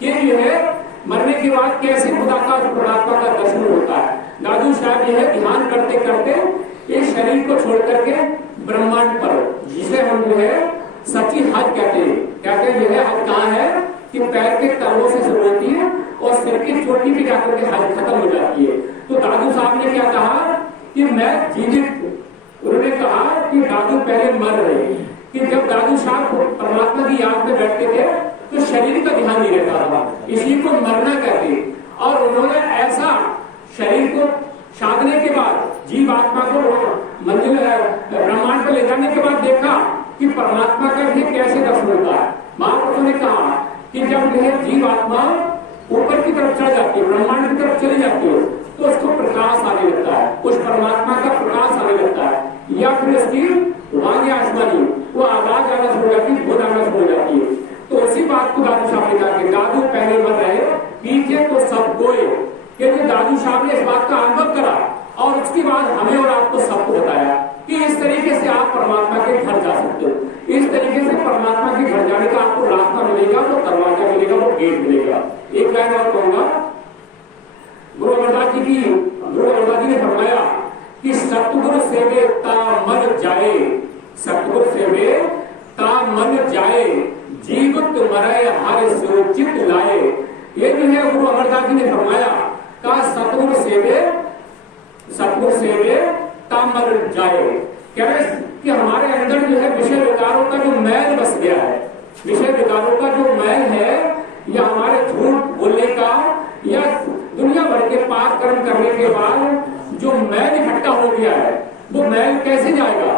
कि जो है मरने के बाद कैसे खुदा का परमात्मा का दर्शन होता है। दादू साहब जो है ध्यान करते करते इस शरीर को छोड़ करके ब्रह्मांड पर, जिसे हम जो है सच्ची हद कहते हैं जो है हद कहाँ है कि पैर के तलवों से शुरू होती है और सिर की चोटी पे जाकर के हद खत्म हो जाती है। तो दादू साहब ने क्या कहा कि मैं जीवित, उन्होंने कहा कि दादू पहले मर रहे, कि जब दादू साहब परमात्मा की याद में बैठते थे तो शरीर का ध्यान नहीं रहता था, इसी को मरना कहते। और उन्होंने ऐसा शरीर को साधने के बाद जीव आत्मा को मंदिर ब्रह्मांड पर ले जाने के बाद देखा कि परमात्मा का भी कैसे दर्शन होता है। महापुरुषों ने कहा कि जब यह जीव आत्मा ऊपर की तरफ चढ़ जाती है, ब्रह्मांड की तरफ चली जाती है, तो उसको प्रकाश आने लगता है, उस परमात्मा का प्रकाश आने लगता है, या फिर उसकी वाणी आसमानी वो आवाज आना शुरू हो जाती है, धुन आना शुरू हो जाती है। तो उसी बात को दादू साहब ने कहा कि दादू पहले मर रहे, पीछे तो सब कोई, क्योंकि दादू साहब ने इस बात का अनुभव करा और उसके बाद हमें और आपको सबको बताया कि इस तरीके से आप परमात्मा के घर जा सकते हो, इस तरीके से परमात्मा के घर जाने का आपको रास्ता मिलेगा, वो दरवाजा मिलेगा, वो गेट मिलेगा। एक लाइन और कहूंगा, गुरु अमरदास जी ने फरमाया कि सतगुरु सेवे ता मन जाए, सतगुरु सेवे ता मन जाए, जीवित मरे हर सुचित लाए। ये जो है गुरु अमरदास जी ने फरमाया का सतगुरु सेवे ता मन जाए। कह रहे कि हमारे अंदर जो है विषय विकारों का जो मैल बस गया है, विषय विकारों का जो मैल है, या हमारे झूठ बोलने का या दुनिया भर के पाप कर्म करने के बाद जो मैल इकट्ठा हो गया है, वो मैल कैसे जाएगा।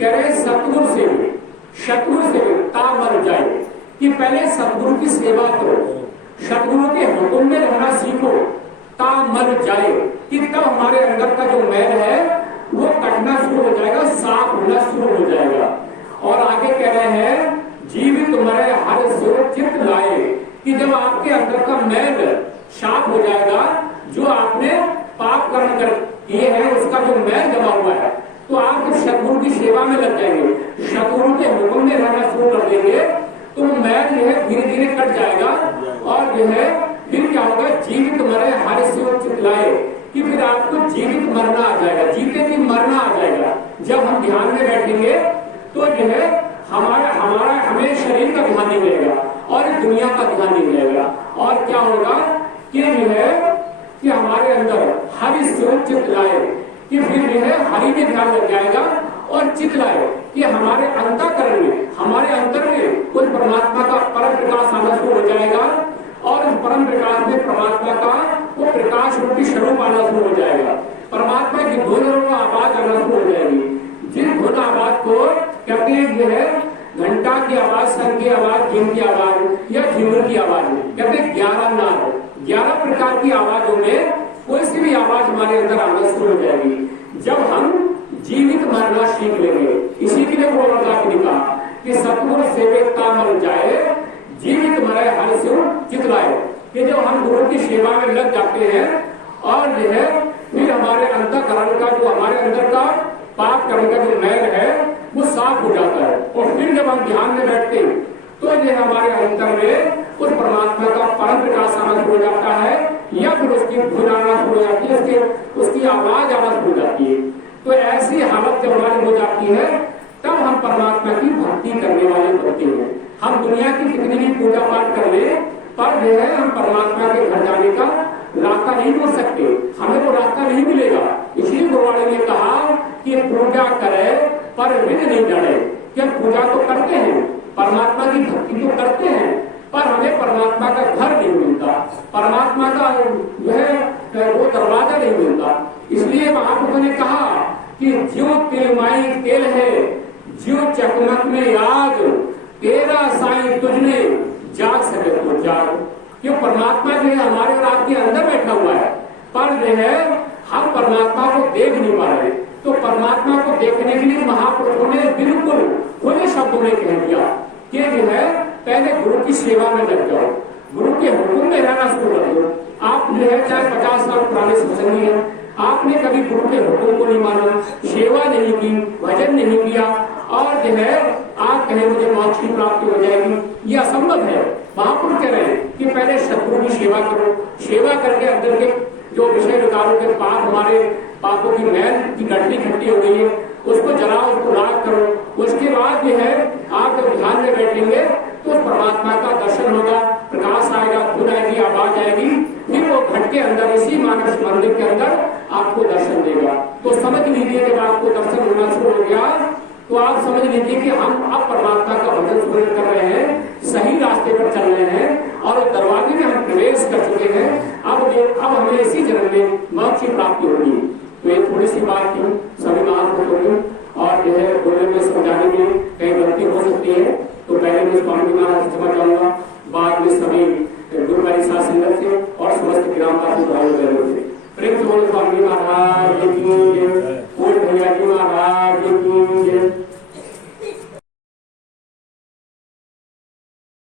कह रहे सतगुरु सेवे ता मर जाए, कि पहले सतगुरु की सेवा करो, सतगुरु के हुक्म में रहना सीखो, ता मर जाए, कि तब हमारे अंदर का जो मैल है वो कटना शुरू हो जाएगा, साफ होना शुरू हो जाएगा। और आगे कह रहे हैं जीवित मरे हर सुचित लाए, कि जब आपके अंदर का मैल साफ हो जाएगा, जो आपने पाप कर्म कर किए हैं उसका जो मैल जमा हुआ है, तो आप जब सतगुरु की सेवा में लग जाएंगे, सतगुरु के हुक्म में रहना शुरू कर देंगे, तो मैल जो है धीरे धीरे कट जाएगा। और जो है फिर क्या होगा, जीवित मरे हर सुचित लाए, कि फिर आपको जीवित मरना आ जाएगा, जीते जी मरना आ जाएगा। जब हम ध्यान में बैठेंगे तो जो है हमें शरीर का ध्यान नहीं मिलेगा और दुनिया का ध्यान नहीं मिलेगा। और क्या होगा कि जो है कि हमारे अंदर हरि चित लाए, कि फिर जो है हरि में ध्यान लग जाएगा और चित लाए, कि हमारे अंतःकरण में, हमारे अंतर में उस परमात्मा का परम प्रकाश आना शुरू हो जाएगा। और उस परम प्रकाश में परमात्मा का वो प्रकाश रूपी स्वरूप आना शुरू हो जाएगा, परमात्मा की धुन और आवाज आना शुरू हो जाएगी। जिस धुन आवाज को कहते हैं जो है घंटा की आवाज, शंख की आवाज, झीम की आवाज या झिंगुर की आवाज, कहते हैं 11 नाद, 11 प्रकार की आवाजों में कोई सी भी आवाज हमारे अंदर आना शुरू हो जाएगी जब हम जीवित मरना सीख लेंगे। इसी के लिए वो अमरदास ने कहा कि सतगुरु सेवे ता मर जाए, जीवित मरे हर चित लाए, कि जब हम गुरु की सेवा में लग जाते हैं और जो है फिर हमारे अंतःकरण का, जो हमारे अंदर का पाप कर्म का जो मैल है वो साफ हो जाता है। और फिर जब हम ध्यान में बैठते हैं तो जो हमारे अंतर में उस परमात्मा का परम प्रकाश आना शुरू हो जाता है, या फिर उसकी धुन आना शुरू हो जाती है, उसकी आवाज आना शुरू हो जाती है। तो ऐसी हालत जब हमारी हो जाती है तब हम परमात्मा की भक्ति करने वाले होते हैं। हम दुनिया की कितनी भी पूजा पाठ कर ले, पर जो है हम परमात्मा के घर जाने का रास्ता नहीं ढूंढ सकते, हमें वो रास्ता नहीं मिलेगा। इसलिए गुरुवाणी ने कहा कि पूजा करे पर विघ्न नहीं डरे, कि हम पूजा तो करते हैं, परमात्मा की भक्ति तो करते हैं, पर हमें परमात्मा का घर नहीं मिलता, परमात्मा का जो है वो दरवाजा नहीं मिलता। इसलिए महापुरुषों ने कहा कि ज्यों तिलमाई तेल है, ज्यों चकमक में आग, तेरा साईं तुझने जाग सके तो जाग। क्यों परमात्मा जो है हमारे और आपके अंदर बैठा हुआ है, पर जो है हम परमात्मा को देख नहीं पा रहे। तो परमात्मा को देखने के लिए महापुरुषों ने बिल्कुल खुले शब्दों में कह दिया कि जो है पहले गुरु की सेवा में लग जाओ, गुरु के हुक्म में रहना शुरू कर दो। आप जो है चाहे 50 साल पुराने सत्संगी हैं, आपने कभी गुरु के हुक्म को नहीं माना, सेवा नहीं की, भजन नहीं किया, और जो है आप कहें मुझे मोक्ष की प्राप्ति हो जाएगी, ये असंभव है। महापुरुष कह रहे हैं कि पहले सेवा करो। सेवा करके अंदर के जो विषय विकारों के पाप, हमारे पापों की मैल की गठरी खट्टी हो गई है, उसको जलाओ, उसको राग करो। उसके बाद जो है आप जब ध्यान में बैठेंगे तो परमात्मा का दर्शन होगा, प्रकाश आएगा, धुन आएगी, आवाज आएगी, फिर वो घट के अंदर, इसी मानस मंदिर के अंदर आपको दर्शन देगा। तो समझ लीजिए जब आपको दर्शन होना शुरू हो गया तो आप समझ लीजिए कि हम अब परमात्मा का भजन सुमिरन कर रहे हैं, सही रास्ते पर चल रहे हैं और दरवाजे में हम प्रवेश कर चुके हैं। अब हमें इसी जन्म में मोक्ष की प्राप्ति होगी।